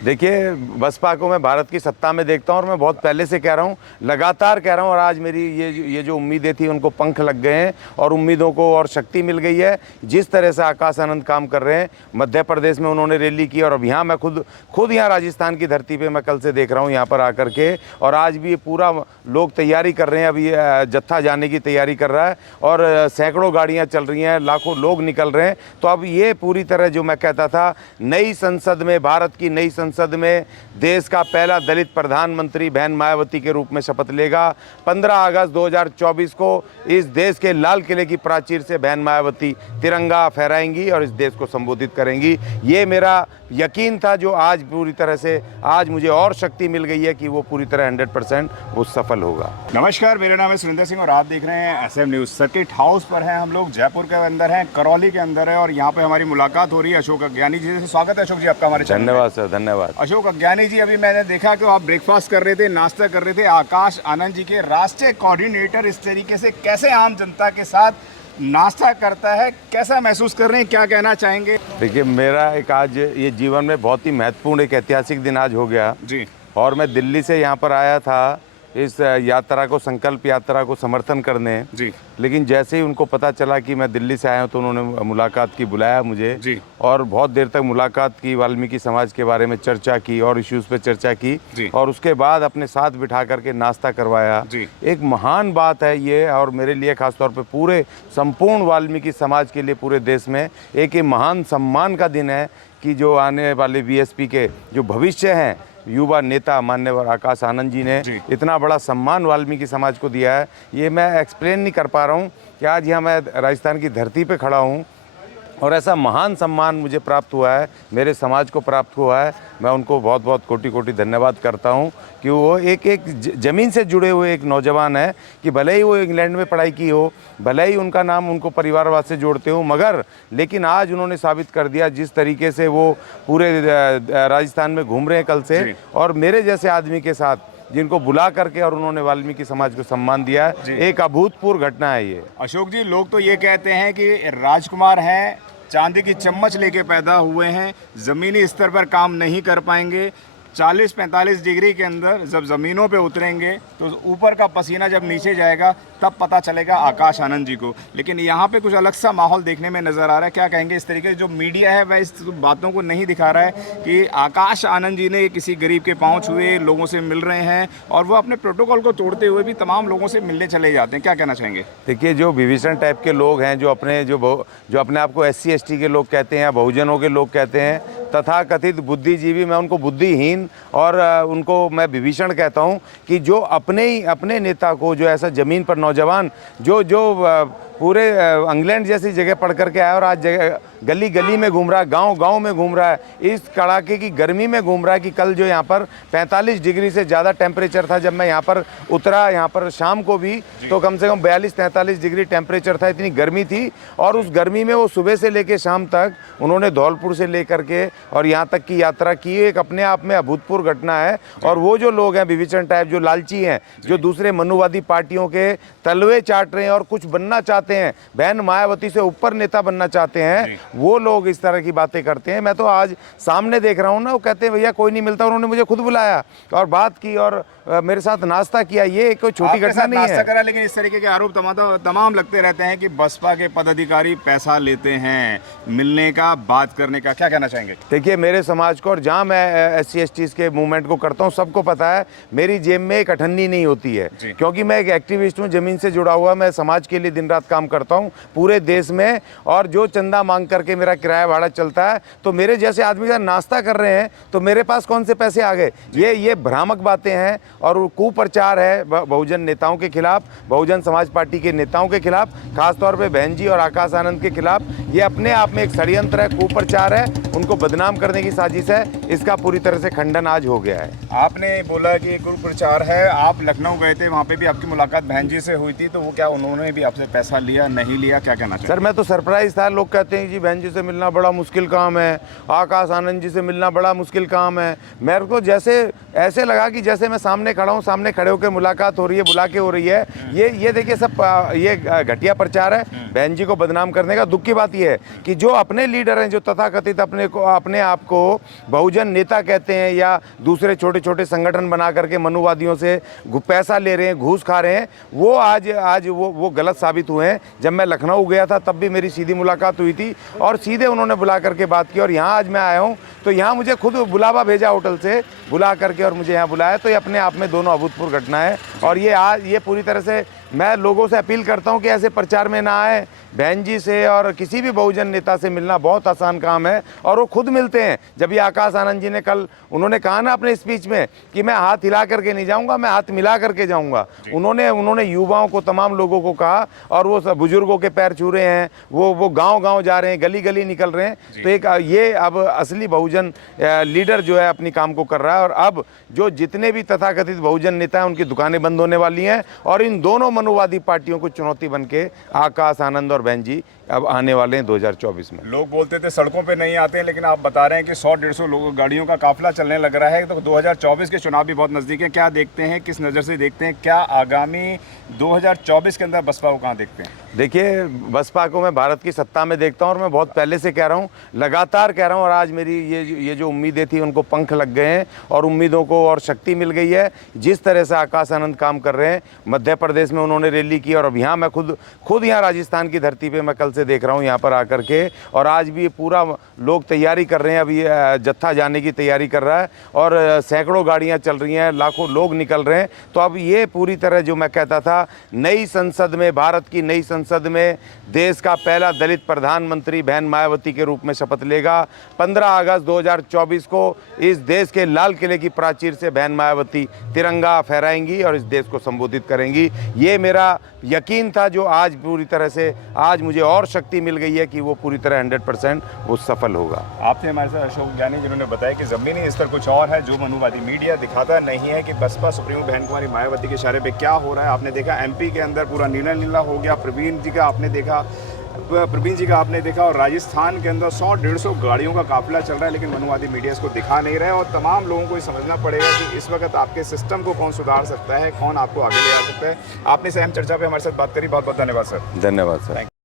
देखिए, बसपा को मैं भारत की सत्ता में देखता हूँ और मैं बहुत पहले से कह रहा हूँ, लगातार कह रहा हूँ। और आज मेरी ये जो उम्मीदें थी उनको पंख लग गए हैं और उम्मीदों को और शक्ति मिल गई है। जिस तरह से आकाश आनंद काम कर रहे हैं, मध्य प्रदेश में उन्होंने रैली की और अब यहाँ मैं खुद यहाँ राजस्थान की धरती पे मैं कल से देख रहा हूँ यहाँ पर आकर के। और आज भी ये पूरा लोग तैयारी कर रहे हैं, अभी जत्था जाने की तैयारी कर रहा है और सैकड़ों गाड़ियाँ चल रही हैं, लाखों लोग निकल रहे हैं। तो अब ये पूरी तरह जो मैं कहता था, नई संसद में, भारत की नई संसद में देश का पहला दलित प्रधानमंत्री बहन मायावती के रूप में शपथ लेगा। 15 अगस्त 2024 को इस देश के लाल किले की प्राचीर से बहन मायावती तिरंगा फहराएंगी और इस देश को संबोधित करेंगी। ये मेरा यकीन था, जो आज पूरी तरह से आज मुझे और शक्ति मिल गई है कि वो पूरी तरह 100% वो सफल होगा। नमस्कार, मेरा नाम है सुरेंद्र सिंह और आप देख रहे हैं एसएम न्यूज़। सर्किट हाउस पर हैं हम लोग, जयपुर के अंदर हैं, करौली के अंदर है और यहाँ पे हमारी मुलाकात हो रही है अशोक अज्ञानी जी से। स्वागत है अशोक जी आपका हमारे चैनल में। धन्यवाद सर, धन्यवाद। अशोक अज्ञानी जी, अभी मैंने देखा कि आप ब्रेकफास्ट कर रहे थे, नाश्ता कर रहे थे। आकाश आनंद जी के राष्ट्रीय कोऑर्डिनेटर इस तरीके से कैसे आम जनता के साथ नाश्ता करता है, कैसा महसूस कर रहे हैं, क्या कहना चाहेंगे? देखिए, मेरा एक आज ये जीवन में बहुत ही महत्वपूर्ण एक ऐतिहासिक दिन आज हो गया जी। और मैं दिल्ली से यहाँ पर आया था इस यात्रा को, संकल्प यात्रा को समर्थन करने जी। लेकिन जैसे ही उनको पता चला कि मैं दिल्ली से आया हूँ तो उन्होंने मुलाकात की, बुलाया मुझे जी। और बहुत देर तक मुलाकात की, वाल्मीकि समाज के बारे में चर्चा की और इश्यूज़ पे चर्चा की जी। और उसके बाद अपने साथ बिठा करके नाश्ता करवाया जी। एक महान बात है ये, और मेरे लिए खासतौर पे पूरे संपूर्ण वाल्मीकि समाज के लिए पूरे देश में एक ये महान सम्मान का दिन है कि जो आने वाले बीएसपी के जो भविष्य हैं युवा नेता माननीय आकाश आनंद जी ने इतना बड़ा सम्मान वाल्मीकि समाज को दिया है। ये मैं एक्सप्लेन नहीं कर पा रहा हूँ कि आज यहाँ मैं राजस्थान की धरती पे खड़ा हूँ और ऐसा महान सम्मान मुझे प्राप्त हुआ है, मेरे समाज को प्राप्त हुआ है। मैं उनको बहुत बहुत कोटि कोटि धन्यवाद करता हूँ कि वो एक ज़मीन से जुड़े हुए एक नौजवान है कि भले ही वो इंग्लैंड में पढ़ाई की हो, भले ही उनका नाम उनको परिवारवाद से जोड़ते हो, मगर लेकिन आज उन्होंने साबित कर दिया जिस तरीके से वो पूरे राजस्थान में घूम रहे हैं कल से, और मेरे जैसे आदमी के साथ जिनको बुला करके और उन्होंने वाल्मीकि समाज को सम्मान दिया है, एक अभूतपूर्व घटना है ये। अशोक जी, लोग तो ये कहते हैं कि राजकुमार हैं, चांदी की चम्मच लेके पैदा हुए हैं, ज़मीनी स्तर पर काम नहीं कर पाएंगे। 40-45 डिग्री के अंदर जब ज़मीनों पे उतरेंगे तो ऊपर का पसीना जब नीचे जाएगा तब पता चलेगा आकाश आनंद जी को। लेकिन यहाँ पे कुछ अलग सा माहौल देखने में नज़र आ रहा है। क्या कहेंगे इस तरीके से जो मीडिया है वह इस बातों को नहीं दिखा रहा है कि आकाश आनंद जी ने किसी गरीब के पाँव छुए, लोगों से मिल रहे हैं और वो अपने प्रोटोकॉल को तोड़ते हुए भी तमाम लोगों से मिलने चले जाते हैं। क्या कहना चाहेंगे? देखिए, जो विभीषण टाइप के लोग हैं, जो अपने आप को SC ST के लोग कहते हैं या बहुजनों के लोग कहते हैं, तथा कथित बुद्धिजीवी, मैं उनको बुद्धिहीन और उनको मैं विभीषण कहता हूं कि जो अपने नेता को, जो ऐसा ज़मीन पर नौजवान जो पूरे इंग्लैंड जैसी जगह पढ़ करके आया और आज गली गली में घूम रहा है, गांव गांव में घूम रहा है, इस कड़ाके की गर्मी में घूम रहा है कि कल जो यहाँ पर 45 डिग्री से ज़्यादा टेम्परेचर था, जब मैं यहाँ पर उतरा यहाँ पर शाम को भी तो कम से कम 42-43 डिग्री टेम्परेचर था, इतनी गर्मी थी। और उस गर्मी में वो सुबह से लेकर शाम तक उन्होंने धौलपुर से लेकर के और यहाँ तक की यात्रा की, एक अपने आप में अभूतपूर्व घटना है। और वो जो लोग हैं विभीषण टाइप, जो लालची हैं, जो दूसरे मनुवादी पार्टियों के तलवे चाट रहे हैं और कुछ बनना चाहते हैं, बहन मायावती से ऊपर नेता बनना चाहते हैं, वो लोग इस तरह की बातें करते हैं। मैं तो आज सामने देख रहा हूँ ना, वो कहते हैं भैया कोई नहीं मिलता, उन्होंने मुझे खुद बुलाया और बात की और मेरे साथ नाश्ता किया। ये कोई छोटी घटना नहीं है। करा, लेकिन इस तरीके के आरोप तमाम लगते रहते हैं कि बसपा के पदाधिकारी पैसा लेते हैं मिलने का, बात करने का। क्या कहना चाहेंगे? देखिए, मेरे समाज को और जहाँ मैं SC ST के मूवमेंट को करता हूँ सबको पता है मेरी जेब में एक अठन्नी नहीं होती है, क्योंकि मैं एक एक्टिविस्ट हूँ, जमीन से जुड़ा हुआ। मैं समाज के लिए दिन रात काम करता हूँ पूरे देश में, और जो चंदा मांग करके मेरा किराया भाड़ा चलता है, तो मेरे जैसे आदमी का नाश्ता कर रहे हैं तो मेरे पास कौन से पैसे आ गए? ये भ्रामक बातें हैं और कुप्रचार है बहुजन नेताओं के खिलाफ, बहुजन समाज पार्टी के नेताओं के खिलाफ, खासतौर पे बहन जी और आकाश आनंद के खिलाफ। ये अपने आप में एक षड्यंत्र है, कुप्रचार है, उनको बदनाम करने की साजिश है। इसका पूरी तरह से खंडन आज हो गया है। आपने बोला कि कुप्रचार है, आप लखनऊ गए थे, वहाँ पे भी आपकी मुलाकात बहन जी से हुई थी, तो वो क्या उन्होंने भी आपसे पैसा लिया, नहीं लिया? क्या कहना चाहिए? सर, मैं तो सरप्राइज था। लोग कहते हैं जी बहन जी से मिलना बड़ा मुश्किल काम है, आकाश आनंद जी से मिलना बड़ा मुश्किल काम है। मेरे को ऐसे लगा कि जैसे मैं सामने खड़ा हूँ, सामने खड़े होकर मुलाकात हो रही है, बुला के हो रही है। ये देखिए सब ये घटिया प्रचार है बहन जी को बदनाम करने का। दुख की बात की है कि जो अपने लीडर हैं, जो तथाकथित अपने आप को बहुजन नेता कहते हैं या दूसरे छोटे छोटे संगठन बना करके मनुवादियों से पैसा ले रहे हैं, घूस खा रहे हैं, वो आज वो गलत साबित हुए हैं। जब मैं लखनऊ गया था तब भी मेरी सीधी मुलाकात हुई थी और सीधे उन्होंने बुला करके बात की, और यहाँ आज मैं आया हूँ तो यहाँ मुझे खुद बुलावा भेजा होटल से बुला करके और मुझे यहाँ बुलाया। तो ये अपने आप में दोनों अभूतपूर्व घटना है। और ये पूरी तरह से मैं लोगों से अपील करता हूँ कि ऐसे प्रचार में ना आए। बहन जी से और किसी भी बहुजन नेता से मिलना बहुत आसान काम है और वो खुद मिलते हैं। जब ये आकाश आनंद जी ने कल उन्होंने कहा ना अपने स्पीच में कि मैं हाथ हिला करके नहीं जाऊंगा, मैं हाथ मिला करके जाऊंगा। उन्होंने युवाओं को, तमाम लोगों को कहा, और वो सब बुजुर्गों के पैर छू रहे हैं, वो गांव-गांव जा रहे हैं, गली गली निकल रहे हैं। तो एक ये अब असली बहुजन लीडर जो है अपनी काम को कर रहा है। और अब जो जितने भी तथाकथित बहुजन नेता हैं उनकी दुकानें बंद होने वाली हैं और इन दोनों मनुवादी पार्टियों को चुनौती बन के आकाश आनंद और बहन जी अब आने वाले हैं 2024 में। लोग बोलते थे सड़कों पे नहीं आते हैं, लेकिन आप बता रहे हैं कि 100-150 लोगों गाड़ियों का काफिला चलने लग रहा है। तो 2024 के चुनाव भी बहुत नज़दीक हैं। क्या देखते हैं, किस नज़र से देखते हैं, क्या आगामी 2024 के अंदर बसपा को कहाँ देखते हैं? देखिए, बसपा को मैं भारत की सत्ता में देखता हूँ और मैं बहुत पहले से कह रहा हूँ, लगातार कह रहा हूँ। और आज मेरी ये जो उम्मीदें थी उनको पंख लग गए हैं और उम्मीदों को और शक्ति मिल गई है। जिस तरह से आकाश आनंद काम कर रहे हैं, मध्य प्रदेश में उन्होंने रैली की और अब यहाँ मैं खुद यहाँ राजस्थान की धरती पे मैं कल से देख रहा हूँ यहाँ पर आकर के। और आज भी ये पूरा लोग तैयारी कर रहे हैं, अभी जत्था जाने की तैयारी कर रहा है और सैकड़ों गाड़ियाँ चल रही हैं, लाखों लोग निकल रहे हैं। तो अब ये पूरी तरह जो मैं कहता था, नई संसद में, भारत की नई संसद में देश का पहला दलित प्रधानमंत्री बहन मायावती के रूप में शपथ लेगा। 15 अगस्त 2024 को इस देश के लाल किले की प्राचीर से बहन मायावती तिरंगा फहराएंगी और इस देश को संबोधित करेंगी। ये मेरा यकीन था जो आज पूरी तरह से आज मुझे और शक्ति मिल गई है कि वो पूरी तरह 100% वो सफल होगा। आपने हमारे साथ अशोक ज्ञानी जिन्होंने बताया कि ज़मीनी स्तर कुछ और है जो मनुवादी मीडिया दिखाता नहीं है कि बसपा सुप्रीमो बहन कुमारी मायावती के इशारे पे क्या हो रहा है। आपने देखा एमपी के अंदर पूरा नीला हो गया। प्रवीण जी का आपने देखा और राजस्थान के अंदर 100-150 गाड़ियों का काफिला चल रहा है, लेकिन मनुवादी मीडिया इसको दिखा नहीं रहा है। और तमाम लोगों को ये समझना पड़ेगा कि इस वक्त आपके सिस्टम को कौन सुधार सकता है, कौन आपको आगे ले आ सकता है। आपने इस अहम चर्चा पे हमारे साथ बात करी। बहुत बहुत धन्यवाद सर। धन्यवाद सर।